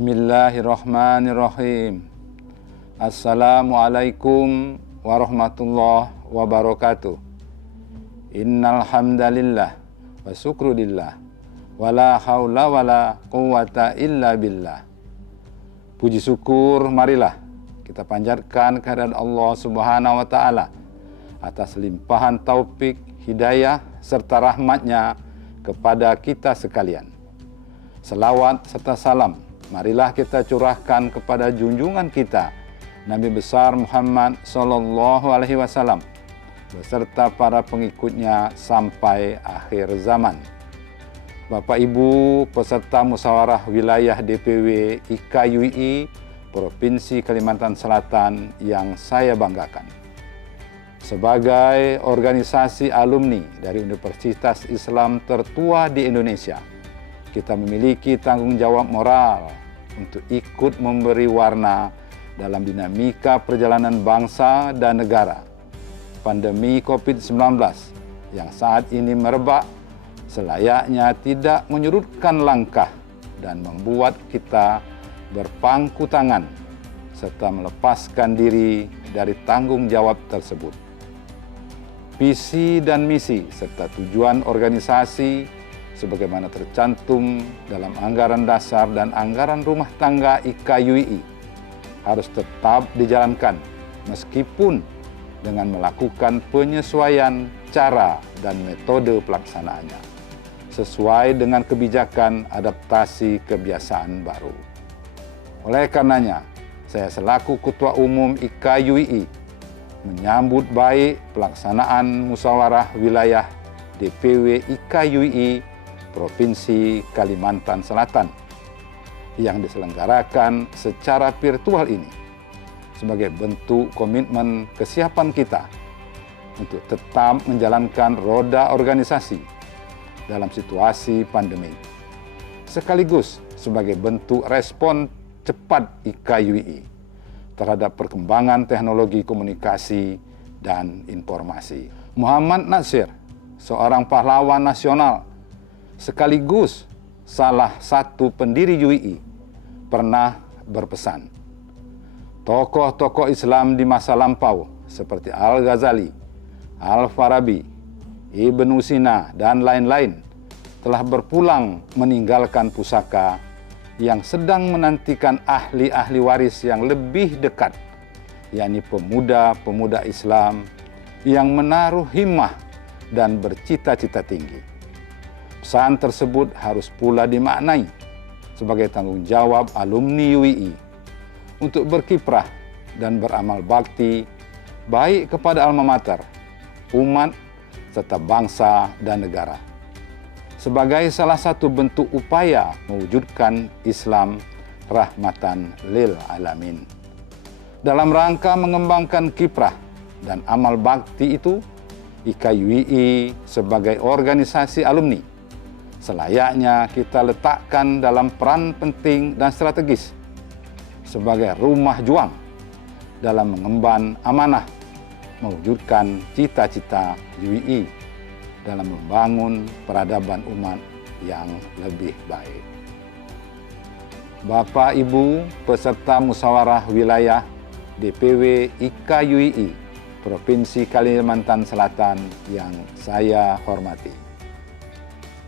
Bismillahirrahmanirrahim. Assalamualaikum warahmatullahi wabarakatuh. Innal hamdalillah wa syukrulillah wala haula wala quwata illa billah. Puji syukur marilah kita panjatkan kehadirat Allah Subhanahu wa taala atas limpahan taufik, hidayah serta rahmatnya kepada kita sekalian. Selawat serta salam marilah kita curahkan kepada junjungan kita Nabi besar Muhammad sallallahu alaihi wasallam beserta para pengikutnya sampai akhir zaman. Bapak Ibu peserta musyawarah wilayah DPW IKYUI Provinsi Kalimantan Selatan yang saya banggakan. Sebagai organisasi alumni dari Universitas Islam tertua di Indonesia, kita memiliki tanggung jawab moral untuk ikut memberi warna dalam dinamika perjalanan bangsa dan negara. Pandemi COVID-19 yang saat ini merebak selayaknya tidak menyurutkan langkah dan membuat kita berpangku tangan serta melepaskan diri dari tanggung jawab tersebut. Visi dan misi serta tujuan organisasi sebagaimana tercantum dalam anggaran dasar dan anggaran rumah tangga IKYUI harus tetap dijalankan meskipun dengan melakukan penyesuaian cara dan metode pelaksanaannya sesuai dengan kebijakan adaptasi kebiasaan baru. Oleh karenanya, saya selaku Ketua Umum IKYUI menyambut baik pelaksanaan musyawarah wilayah DPW IKYUI Provinsi Kalimantan Selatan yang diselenggarakan secara virtual ini sebagai bentuk komitmen kesiapan kita untuk tetap menjalankan roda organisasi dalam situasi pandemi, sekaligus sebagai bentuk respon cepat IKYUI terhadap perkembangan teknologi komunikasi dan informasi. Muhammad Natsir, seorang pahlawan nasional sekaligus salah satu pendiri YUI, pernah berpesan, tokoh-tokoh Islam di masa lampau seperti Al-Ghazali, Al-Farabi, Ibnu Sina, dan lain-lain telah berpulang meninggalkan pusaka yang sedang menantikan ahli-ahli waris yang lebih dekat, yakni pemuda-pemuda Islam yang menaruh himmah dan bercita-cita tinggi. Pesan tersebut harus pula dimaknai sebagai tanggung jawab alumni YUI untuk berkiprah dan beramal bakti baik kepada alma mater, umat, serta bangsa dan negara. Sebagai salah satu bentuk upaya mewujudkan Islam rahmatan lil alamin. Dalam rangka mengembangkan kiprah dan amal bakti itu, IKYUI sebagai organisasi alumni selayaknya kita letakkan dalam peran penting dan strategis sebagai rumah juang dalam mengemban amanah mewujudkan cita-cita YUI dalam membangun peradaban umat yang lebih baik. Bapak Ibu peserta musyawarah wilayah DPW IKYUI Provinsi Kalimantan Selatan yang saya hormati.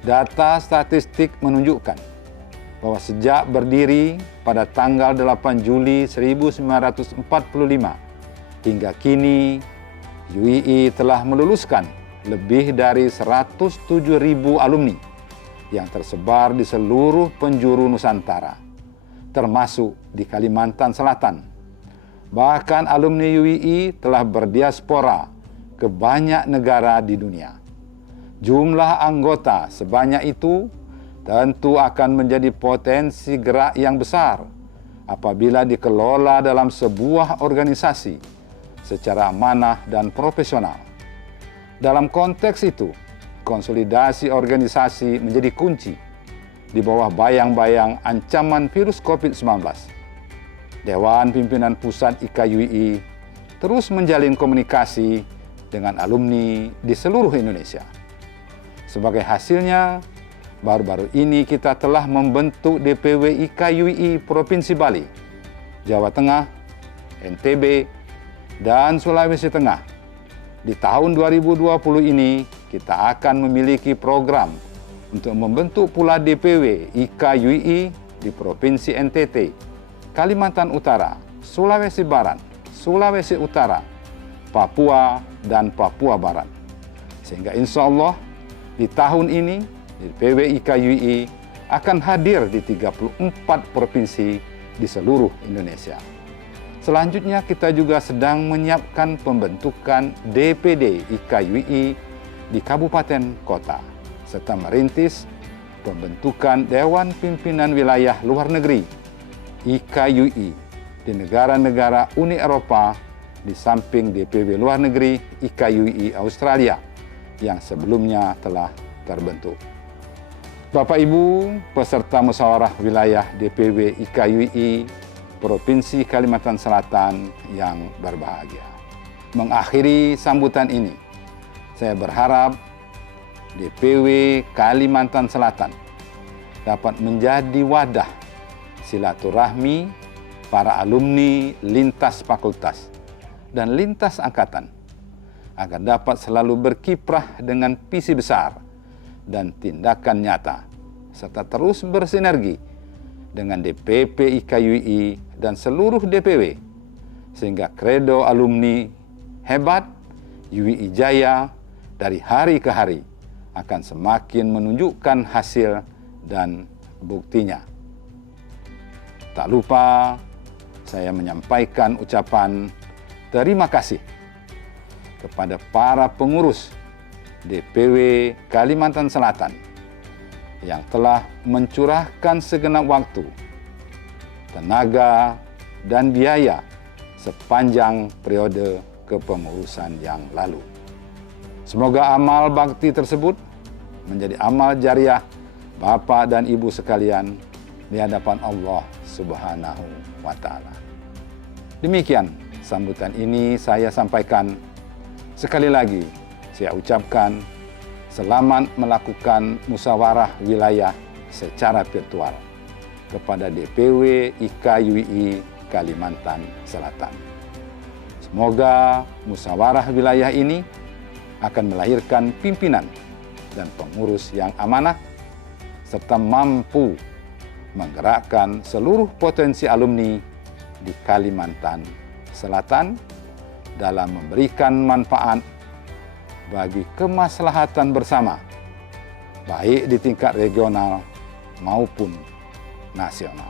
Data statistik menunjukkan bahwa sejak berdiri pada tanggal 8 Juli 1945 hingga kini, YUI telah meluluskan lebih dari 107.000 alumni yang tersebar di seluruh penjuru Nusantara, termasuk di Kalimantan Selatan. Bahkan alumni YUI telah berdiaspora ke banyak negara di dunia. Jumlah anggota sebanyak itu tentu akan menjadi potensi gerak yang besar apabila dikelola dalam sebuah organisasi secara amanah dan profesional. Dalam konteks itu, konsolidasi organisasi menjadi kunci di bawah bayang-bayang ancaman virus COVID-19. Dewan Pimpinan Pusat IKYUI terus menjalin komunikasi dengan alumni di seluruh Indonesia. Sebagai hasilnya, baru-baru ini kita telah membentuk DPW IKYUI Provinsi Bali, Jawa Tengah, NTB, dan Sulawesi Tengah. Di tahun 2020 ini kita akan memiliki program untuk membentuk pula DPW IKYUI di Provinsi NTT, Kalimantan Utara, Sulawesi Barat, Sulawesi Utara, Papua, dan Papua Barat. Sehingga insya Allah di tahun ini DPW IKYUI akan hadir di 34 provinsi di seluruh Indonesia. Selanjutnya kita juga sedang menyiapkan pembentukan DPD IKYUI di kabupaten kota, serta merintis pembentukan Dewan Pimpinan Wilayah Luar Negeri IKYUI di negara-negara Uni Eropa di samping DPW Luar Negeri IKYUI Australia yang sebelumnya telah terbentuk. Bapak Ibu peserta musyawarah wilayah DPW IKYUI Provinsi Kalimantan Selatan yang berbahagia. Mengakhiri sambutan ini, saya berharap DPW Kalimantan Selatan dapat menjadi wadah silaturahmi para alumni lintas fakultas dan lintas angkatan agar dapat selalu berkiprah dengan visi besar dan tindakan nyata, serta terus bersinergi dengan DPP IKYUI dan seluruh DPW, sehingga kredo alumni hebat YUI Jaya dari hari ke hari akan semakin menunjukkan hasil dan buktinya. Tak lupa saya menyampaikan ucapan terima kasih kepada para pengurus DPW Kalimantan Selatan yang telah mencurahkan segenap waktu, tenaga, dan biaya sepanjang periode kepengurusan yang lalu. Semoga amal bakti tersebut menjadi amal jariah Bapak dan Ibu sekalian di hadapan Allah Subhanahu wa Ta'ala. Demikian sambutan ini saya sampaikan. Sekali lagi saya ucapkan selamat melakukan musyawarah wilayah secara virtual kepada DPW IKYUI Kalimantan Selatan. Semoga musyawarah wilayah ini akan melahirkan pimpinan dan pengurus yang amanah serta mampu menggerakkan seluruh potensi alumni di Kalimantan Selatan dalam memberikan manfaat bagi kemaslahatan bersama, baik di tingkat regional maupun nasional.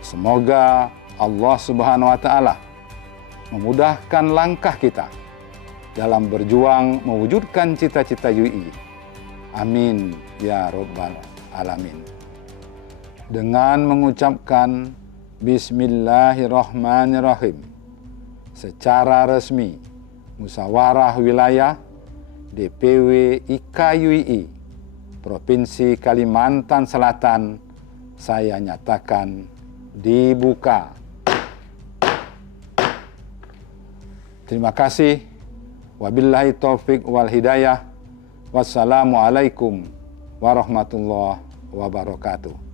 Semoga Allah Subhanahu wa Ta'ala memudahkan langkah kita dalam berjuang mewujudkan cita-cita YUI. Amin ya Rabbal Alamin. Dengan mengucapkan Bismillahirrahmanirrahim, secara resmi musyawarah wilayah DPW IKYUI Provinsi Kalimantan Selatan saya nyatakan dibuka. Terima kasih. Wabillahi taufik wal hidayah. Wassalamualaikum warahmatullahi wabarakatuh.